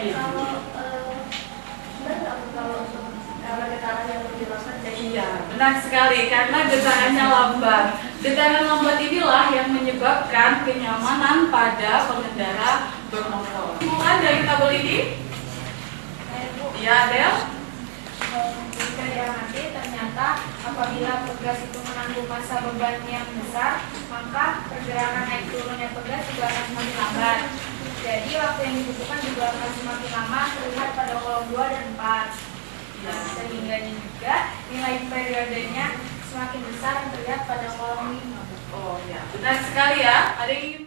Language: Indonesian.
Iya. Kalau getaran yang lebih lambat jadi Iya, benar sekali karena getarannya lambat. Getaran lambat inilah yang menyebabkan kenyamanan pada pengendara bermotor. Mulai dari tabel ini? Ya, Del. jika diamati ternyata apabila pegas itu menanggung massa beban yang besar, maka pergerakan naik turunnya pegas juga akan semakin lambat. Jadi waktu yang dibutuhkan juga akan semakin lama terlihat pada kolom 2 dan 4. Sehingga juga nilai periodenya semakin besar yang terlihat pada kolom 5. Oh ya, benar sekali ya. Ada yang ingin